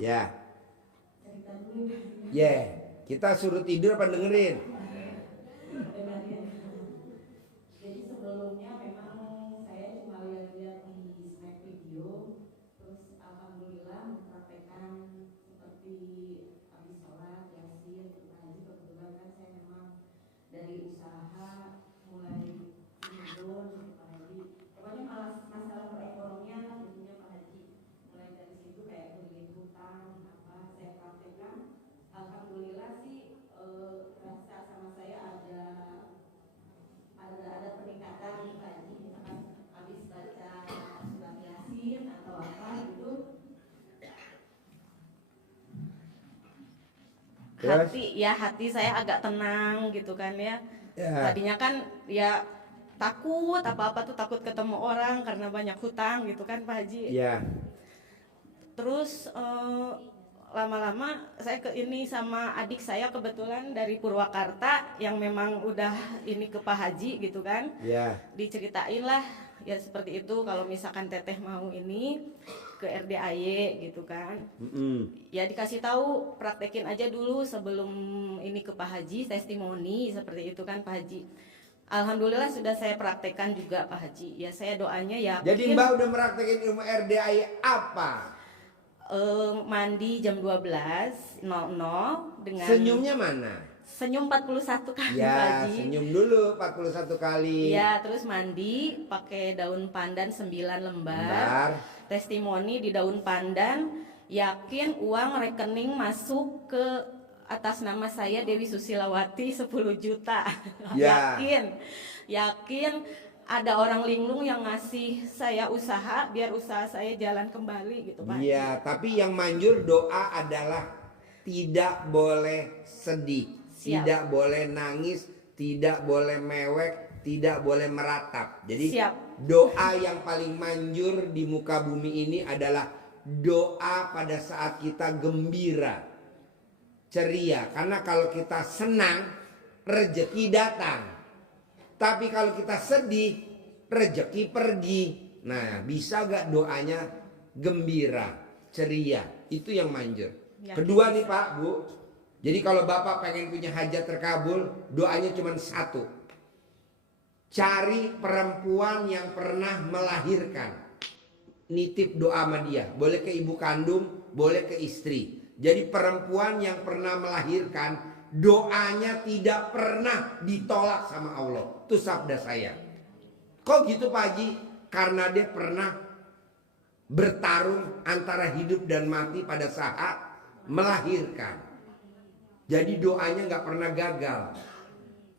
Ya. Ya, kita suruh tidur apa dengerin? Jadi sebelumnya memang saya cuma lihat-lihat di snack video, terus alhamdulillah mempraktekkan seperti habis sholat, yasin, haji. Kebetulan kan saya memang dari usaha mulai menurun Pak Haji. Pokoknya masalah perekonomian tentunya Pak Haji. Mulai dari situ kayak beli hutang apa saya praktekkan. Alhamdulillah sih rasa sama saya ada peningkatan nih Pak Haji. Misalkan habis baca surat yasin atau apa gitu, Terus? hati saya agak tenang gitu kan ya. Ya. Tadinya kan ya takut apa-apa tuh, takut ketemu orang karena banyak hutang gitu kan Pak Haji. Ya. Terus lama-lama saya ke ini sama adik saya kebetulan dari Purwakarta yang memang udah ini ke Pak Haji gitu kan. Ya. Diceritain lah ya seperti itu, kalau misalkan teteh mau ini ke RDAY gitu kan. Ya dikasih tahu praktekin aja dulu sebelum ini ke Pak Haji, testimoni seperti itu kan Pak Haji. Alhamdulillah sudah saya praktekkan juga Pak Haji. Ya saya doanya ya. Jadi Mbak udah meraktekin ilmu RDAI apa? Mandi jam 12.00 dengan Senyumnya mana? senyum 41 kali Pak Ya, Haji. senyum dulu 41 kali. Ya, terus mandi pakai daun pandan 9 lembar. Testimoni di daun pandan, yakin uang rekening masuk ke atas nama saya Dewi Susilawati 10 juta. Ya. Yakin ada orang linglung yang ngasih saya usaha biar usaha saya jalan kembali gitu Pak. Iya, tapi yang manjur doa adalah tidak boleh sedih, Siap. tidak boleh nangis, tidak boleh mewek, tidak boleh meratap. Jadi Siap. doa yang paling manjur di muka bumi ini adalah doa pada saat kita gembira, ceria. Karena kalau kita senang, rezeki datang. Tapi kalau kita sedih, rezeki pergi. Nah, bisa gak doanya gembira, ceria? Itu yang manjur. Ya, Kedua nih Pak, Bu. Jadi kalau Bapak pengen punya hajat terkabul, doanya cuma satu. Cari perempuan yang pernah melahirkan. Nitip doa sama dia. Boleh ke ibu kandung, boleh ke istri. Jadi perempuan yang pernah melahirkan, doanya tidak pernah ditolak sama Allah. Itu sabda saya. Kok gitu Pak Haji? Karena dia pernah bertarung antara hidup dan mati pada saat melahirkan. Jadi doanya gak pernah gagal.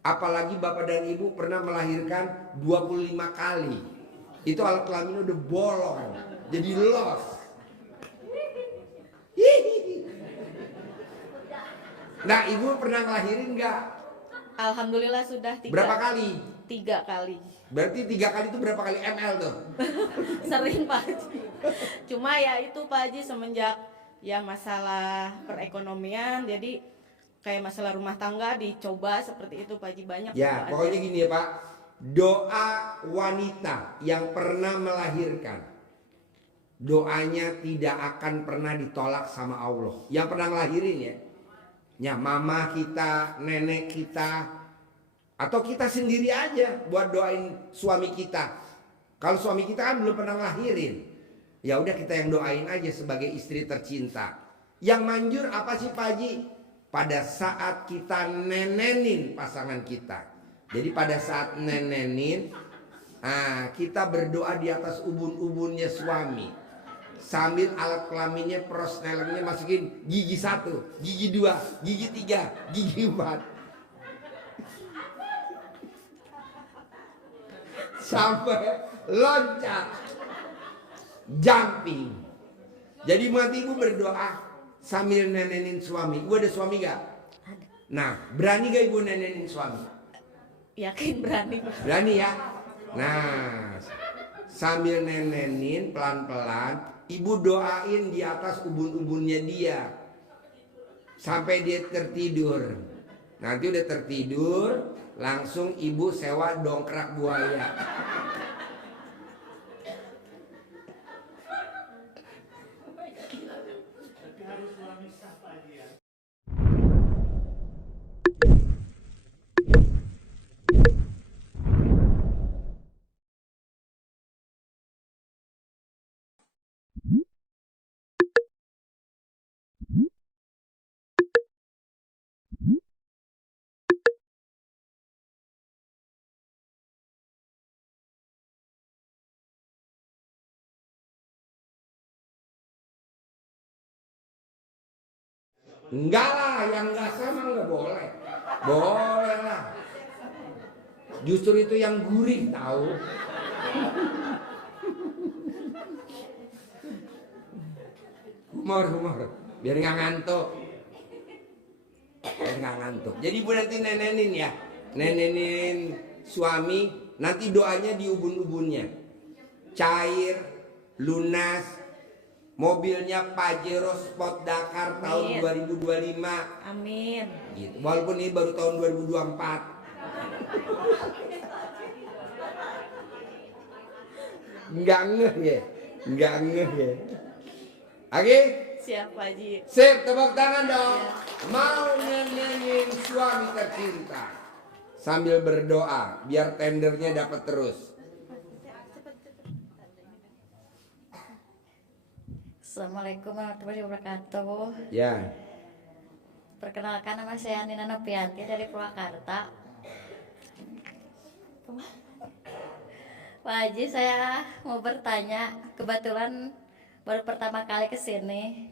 Apalagi bapak dan ibu pernah melahirkan 25 kali. Itu alat kelamin udah bolong. Jadi los. Nah, ibu pernah ngelahirin nggak? Alhamdulillah sudah 3. Berapa kali? 3 kali. Berarti 3 kali itu berapa kali ml tuh? Sering Pak Haji. Cuma ya itu Pak Haji semenjak ya masalah perekonomian, jadi kayak masalah rumah tangga dicoba seperti itu Pak Haji, banyak. Ya, pokoknya gini ya Pak. Doa wanita yang pernah melahirkan, doanya tidak akan pernah ditolak sama Allah. Yang pernah ngelahirin ya. Ya, mama kita, nenek kita, atau kita sendiri aja buat doain suami kita. Kalau suami kita kan belum pernah ngelahirin, ya udah kita yang doain aja sebagai istri tercinta. Yang manjur apa sih Pak Haji? Pada saat kita nenenin pasangan kita. Jadi pada saat nenenin, kita berdoa di atas ubun-ubunnya suami. Sambil alat kelaminnya prosnelengnya masukin gigi 1, gigi 2, gigi 3, gigi 4. Sampai loncat, jumping. Jadi mati ibu berdoa sambil nenenin suami. Ibu ada suami gak? Ada. Nah, berani gak ibu nenenin suami? Yakin berani Pak. Berani ya? Nah, sambil nenenin pelan-pelan, ibu doain di atas ubun-ubunnya dia sampai dia tertidur. Nanti udah tertidur, langsung ibu sewa dongkrak buaya. Enggak lah, yang nggak sama nggak boleh. Boleh lah. Justru itu yang gurih tahu. Humor. Biar nggak ngantuk. Biar nggak ngantuk. Jadi ibu nanti nenenin ya. Nenenin suami. Nanti doanya di ubun-ubunnya. Cair, lunas. Mobilnya Pajero Sport Dakar tahun 2025. Amin. Gitu. Walaupun ini baru tahun 2024. Enggak ngeh ya. Oke? Siap Pak Haji. Sip, tepuk tangan dong. Mau nenenin suami tercinta sambil berdoa biar tendernya dapat terus. Assalamualaikum warahmatullahi wabarakatuh. Ya. Perkenalkan, nama saya Nina Nopianti dari Purwakarta. Pak Haji, saya mau bertanya, kebetulan baru pertama kali ke sini.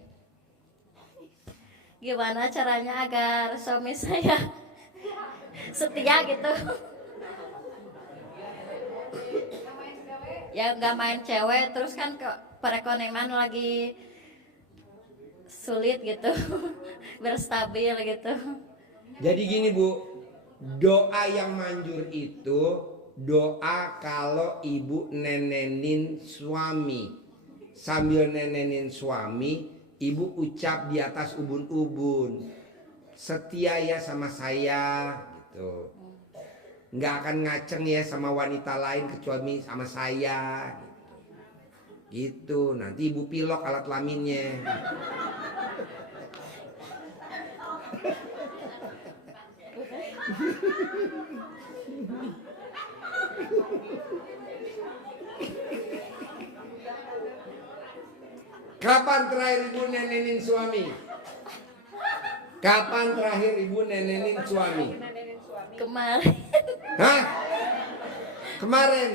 Gimana caranya agar suami saya setia gitu? Ya nggak main cewek, terus kan perekonomian lagi sulit gitu, berstabil gitu. Jadi gini Bu, doa yang manjur itu doa kalau ibu nenenin suami. Sambil nenenin suami, ibu ucap di atas ubun-ubun, setia ya sama saya gitu. Nggak akan ngaceng ya sama wanita lain kecuali sama saya gitu. Nanti ibu pilok alat kelaminnya. Kapan terakhir ibu nenenin suami? Kapan terakhir ibu nenenin suami? Kemarin. Hah? Kemarin?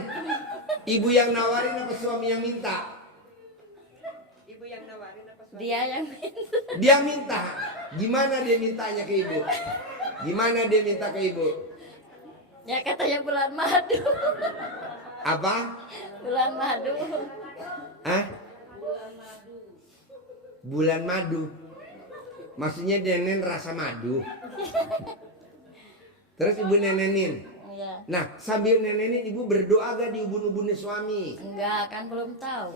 Ibu yang nawarin apa suami yang minta? Ibu yang nawarin apa suami? Dia yang minta. Dia minta. Gimana dia mintanya ke ibu? Gimana dia minta ke ibu? Ya katanya bulan madu. Apa? Bulan madu. Hah? Bulan madu. Maksudnya nenen rasa madu. Terus ibu nenenin. Iya. Nah, sambil nenenin ibu berdoa gak di ubun-ubunnya suami? Enggak, kan belum tahu.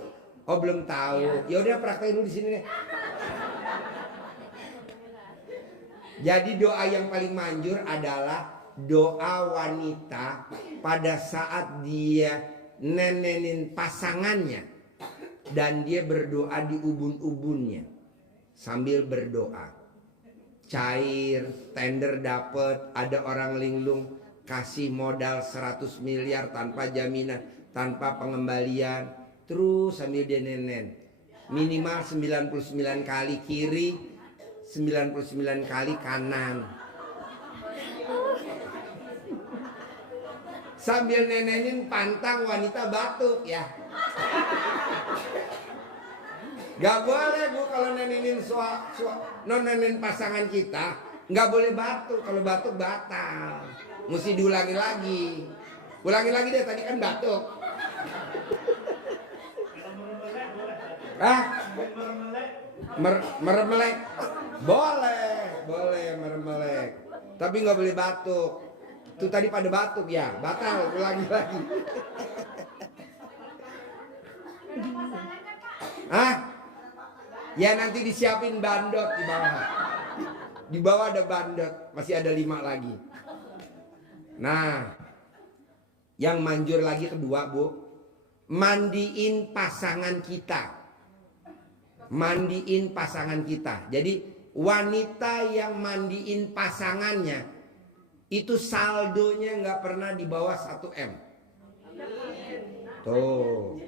Oh, belum tahu. Ya udah praktekin dulu di sini deh. Jadi doa yang paling manjur adalah doa wanita pada saat dia nenenin pasangannya dan dia berdoa di ubun-ubunnya sambil berdoa. Cair, tender dapet, ada orang linglung kasih modal 100 miliar tanpa jaminan, tanpa pengembalian, terus sambil dia nenen. Minimal 99 kali kiri, 99 kali kanan. Sambil nenenin pantang wanita batuk ya. Gak boleh Bu kalau nenenin nenenin pasangan kita, gak boleh batuk. Kalau batuk batal. Mesti diulangi lagi. Ulangi lagi deh, tadi kan batuk. Meremelek. Boleh meremelek. Tapi nggak boleh batuk. Tuh tadi pada batuk ya, batal. Ulangi lagi. Ya nanti disiapin bandot di bawah. Di bawah ada bandot, masih ada 5 lagi. Nah, yang manjur lagi kedua Bu, mandiin pasangan kita. Mandiin pasangan kita. Jadi wanita yang mandiin pasangannya itu saldonya nggak pernah di bawah 1 M. Tuh,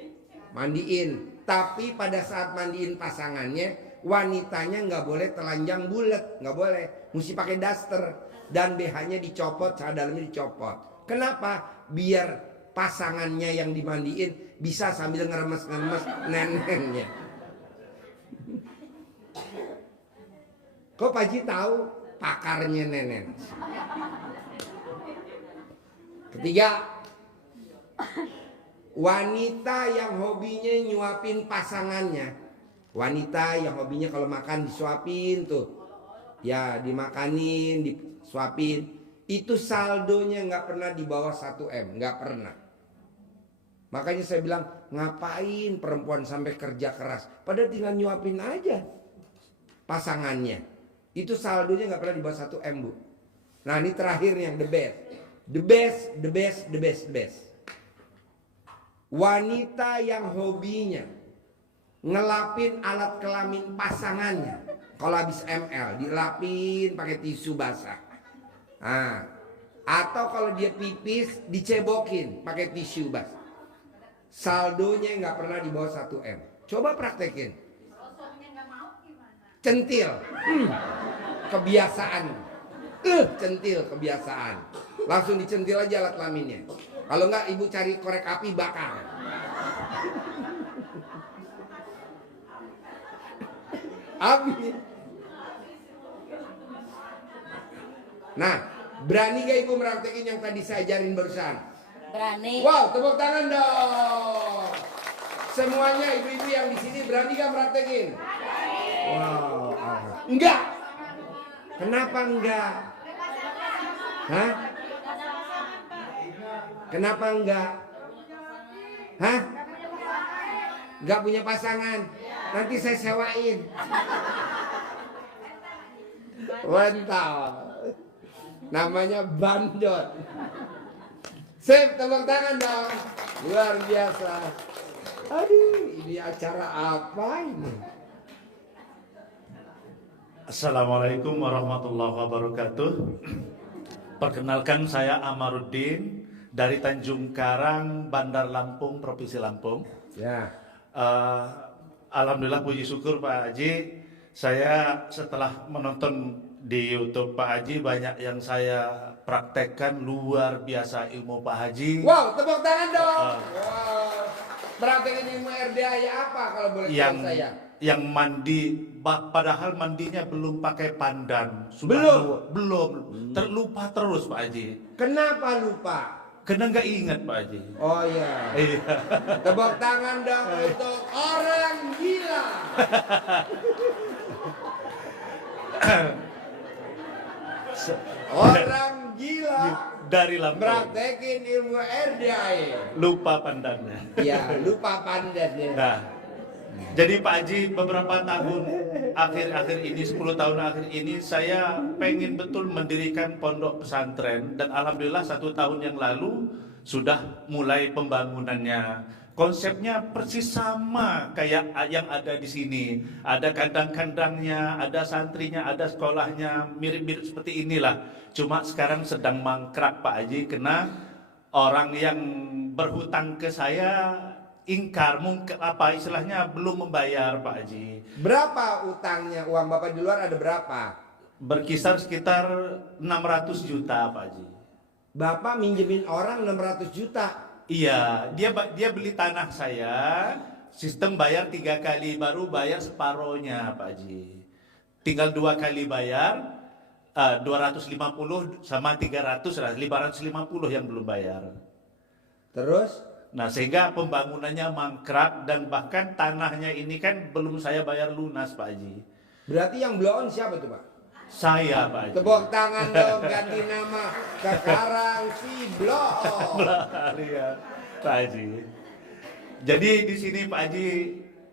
mandiin. Tapi pada saat mandiin pasangannya, wanitanya nggak boleh telanjang bulat, nggak boleh. Mesti pakai daster dan BH-nya dicopot, celana dalamnya dicopot. Kenapa? Biar pasangannya yang dimandiin bisa sambil ngeremes-ngeremes nenennya. Kok Pak Haji tahu? Pakarnya Nenen. Ketiga, wanita yang hobinya nyuapin pasangannya. Wanita yang hobinya kalau makan disuapin tuh, ya dimakanin, disuapin. Itu saldonya nggak pernah di bawah 1 M, nggak pernah. Makanya saya bilang, ngapain perempuan sampai kerja keras? Padahal tinggal nyuapin aja pasangannya. Itu saldonya nggak pernah di bawah 1 M, Bu. Nah ini terakhir yang the best. The best, the best, the best, the best. Wanita yang hobinya ngelapin alat kelamin pasangannya. Kalau habis ML, dilapin pakai tisu basah. Nah, atau kalau dia pipis, dicebokin pakai tisu basah. Saldonya nggak pernah di bawah 1 M. Coba praktekin. Centil. Kebiasaan. Centil kebiasaan. Langsung dicentil aja alat kelaminnya. Kalau nggak ibu cari korek api bakar. Api. Nah, berani gak ibu meraktekin yang tadi saya ajarin barusan? Berani. Wow, tepuk tangan dong. Semuanya ibu-ibu yang di sini berani gak meraktekin? Wow, enggak. Kenapa enggak? Hah? Kenapa enggak? Hah? Enggak punya pasangan? Nanti saya sewain. Mantap. Namanya bandot. Sip, tepuk tangan dong. Luar biasa. Aduh, ini acara apa ini? Assalamualaikum warahmatullahi wabarakatuh. Perkenalkan, saya Amaruddin dari Tanjung Karang, Bandar Lampung, Provinsi Lampung. Ya. Alhamdulillah, puji syukur Pak Haji. Saya setelah menonton di YouTube Pak Haji, banyak yang saya praktekkan. Luar biasa ilmu Pak Haji. Wow, tepuk tangan dong. Wow. Praktekin ilmu RDA ya apa kalau boleh tahu saya? Yang mandi, padahal mandinya belum pakai pandan. Belum. Terlupa terus Pak Haji. Kenapa lupa? Karena nggak ingat Pak Haji. Oh iya. Iya. Tepuk tangan dong untuk orang gila. Orang gila Dari Lampung. praktekin ilmu RDA. Lupa pandannya. Ya, lupa pandan ya. Nah, jadi Pak Haji, beberapa tahun akhir-akhir ini, 10 tahun akhir ini, saya pengen betul mendirikan pondok pesantren. Dan Alhamdulillah 1 tahun yang lalu sudah mulai pembangunannya. Konsepnya persis sama kayak yang ada di sini. Ada kandang-kandangnya, ada santrinya, ada sekolahnya, mirip-mirip seperti inilah. Cuma sekarang sedang mangkrak Pak Haji, karena orang yang berhutang ke saya ingkar, mungkin apa istilahnya, belum membayar Pak Haji. Berapa utangnya? Uang Bapak di luar ada berapa? Berkisar sekitar 600 juta Pak Haji. Bapak minjemin orang 600 juta. Iya, dia beli tanah saya, sistem bayar 3 kali, baru bayar separohnya Pak Haji. Tinggal 2 kali bayar, 250 sama 300 lah, 550 yang belum bayar. Terus? Nah, sehingga pembangunannya mangkrak, dan bahkan tanahnya ini kan belum saya bayar lunas Pak Haji. Berarti yang blow on siapa tuh Pak? Saya Pak Haji. Tepuk tangan dong, ganti nama ke Karang si blow on. Iya, Pak Haji. Jadi di sini Pak Haji,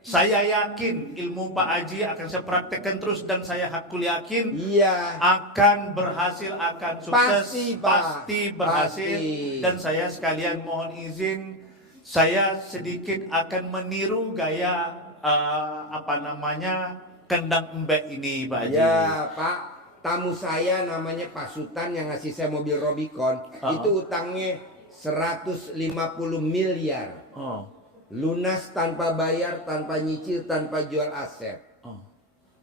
saya yakin ilmu Pak Haji akan saya praktekkan terus, dan saya hakul yakin Iya. akan berhasil, akan sukses, Pasti, Pak. pasti berhasil. Pasti. Dan saya sekalian mohon izin, saya sedikit akan meniru gaya kendang embek ini Pak Haji. Ya Pak, tamu saya namanya Pak Sultan yang ngasih saya mobil Robicon. Itu utangnya 150 miliar. Oh. Lunas tanpa bayar, tanpa nyicil, tanpa jual aset. Oh.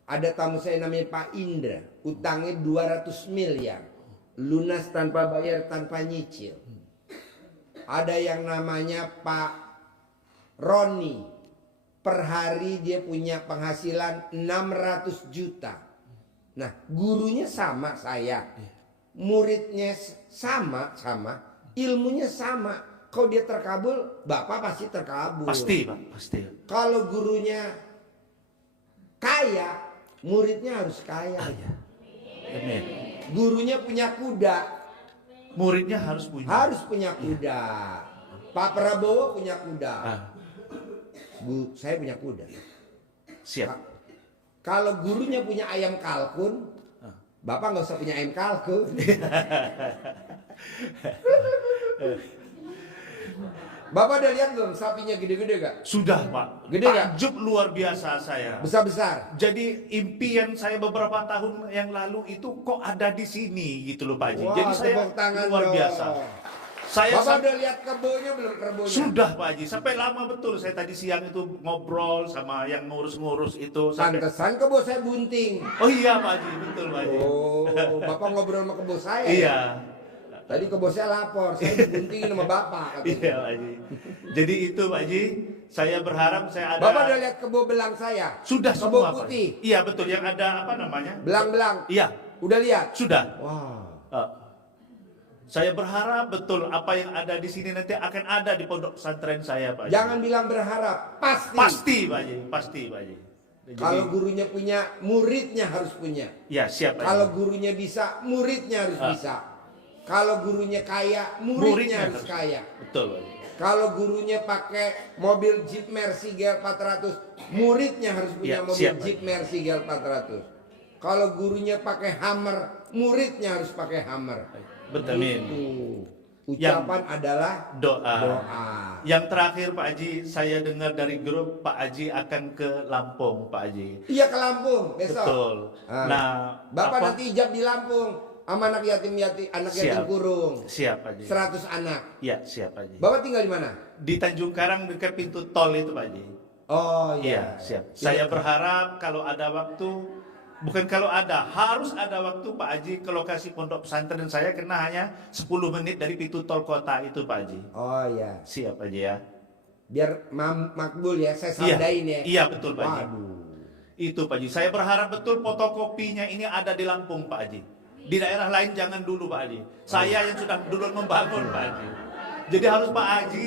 Ada tamu saya namanya Pak Indra, utangnya 200 miliar. Lunas tanpa bayar, tanpa nyicil. Ada yang namanya Pak Roni, per hari dia punya penghasilan 600 juta. Nah, gurunya sama saya. Muridnya sama, ilmunya sama. Kalau dia terkabul, Bapak pasti terkabul. Pasti, Pak, pasti. Kalau gurunya kaya, muridnya harus kaya. Amin. Gurunya punya kuda, Muridnya harus punya. harus punya kuda. Pak Prabowo punya kuda. Ah, Saya punya kuda. siap. Kalau gurunya punya ayam kalkun, Bapak nggak usah punya ayam kalkun. Bapak udah lihat belum sapinya gede-gede gak? Sudah, Pak. Gede nggak? Takjub luar biasa saya. Besar-besar. Jadi impian saya beberapa tahun yang lalu itu kok ada di sini gitu loh Pak Haji. Wah, Jadi saya tepuk tangan luar dong. biasa. Saya Bapak udah lihat kebunnya belum kebunnya? sudah Pak Haji, sampai lama betul saya tadi siang itu ngobrol sama yang ngurus-ngurus itu. Sampai... Pantesan kebun saya bunting. Oh iya Pak Haji, betul Pak Haji. Oh, Bapak ngobrol sama kebun saya. Iya. Tadi kebun saya lapor, saya dibuntingin sama Bapak. Katanya. Iya Pak Haji. Jadi itu Pak Haji, saya berharap saya ada. Bapak udah lihat kebun belang saya? Sudah Kebun semua Pak putih. Haji. Iya betul, yang ada apa namanya? Belang-belang. Iya, Udah lihat? sudah. Wah. Saya berharap betul apa yang ada di sini nanti akan ada di pondok pesantren saya Pak Haji. Jangan bilang berharap, pasti. Pasti Pak Haji, pasti Pak Haji. Jadi, Kalau gurunya punya, muridnya harus punya. ya siap Pak Haji. Kalau gurunya bisa, muridnya harus bisa. Kalau gurunya kaya, muridnya harus kaya. Betul Pak Haji. Kalau gurunya pakai mobil Jeep Mercy GL400, muridnya harus punya Ya, mobil siap, Jeep Mercy GL400. Kalau gurunya pakai Hummer, muridnya harus pakai Hummer. Betul Min. Itu. Ucapan adalah Doa. doa. Yang terakhir Pak Haji, saya dengar dari grup Pak Haji akan ke Lampung Pak Haji. Iya ke Lampung besok. Betul. Ah. Nah, Bapak apa- nanti ijab di Lampung sama anak yatim anak yatim Siap. kurung. Siap Pak Haji. 100 anak. Ya siap Pak Haji. Bapak tinggal di mana? Di Tanjung Karang dekat pintu tol itu Pak Haji. Oh Iya, iya. siap. Saya berharap kalau ada waktu, bukan kalau ada, harus ada waktu Pak Haji ke lokasi pondok pesantren saya karena hanya 10 menit dari pintu tol kota itu Pak Haji. Oh iya. Siap Pak Haji ya. Biar makbul ya, saya sandain ya. Iya betul Pak Haji. Waduh. Itu Pak Haji. Saya berharap betul fotokopinya ini ada di Lampung Pak Haji. Di daerah lain jangan dulu Pak Haji. Saya yang sudah dulu membangun Pak Haji. Jadi harus Pak Haji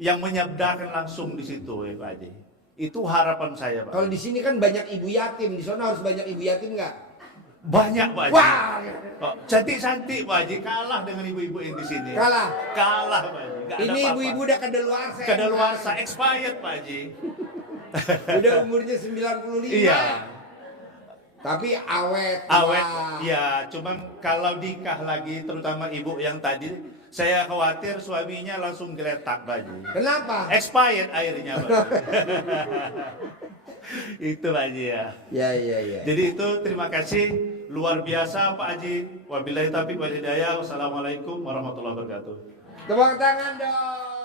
yang menyabdakan langsung di situ ya Pak Haji. Itu harapan saya Pak. Kalau di sini kan banyak ibu yatim, di sana harus banyak ibu yatim nggak? Banyak Pak Haji. Wah, Oh, cantik-cantik Pak Haji, kalah dengan ibu-ibu yang di sini. kalah. Kalah Pak Haji. Nggak ada Ini apa-apa. ibu-ibu udah kadaluarsa. Kadaluarsa expired Pak Haji. Udah umurnya 95. Iya. Tapi awet. Awet, wah. ya cuman kalau nikah lagi terutama ibu yang tadi, saya khawatir suaminya langsung geletak Pak Haji. Kenapa? Expired airnya Pak Haji. Itu Pak Haji ya. Ya. Jadi itu terima kasih luar biasa Pak Haji. Wabillahi taufiq wal hidayah. Wassalamualaikum warahmatullahi wabarakatuh. Tepuk tangan dong.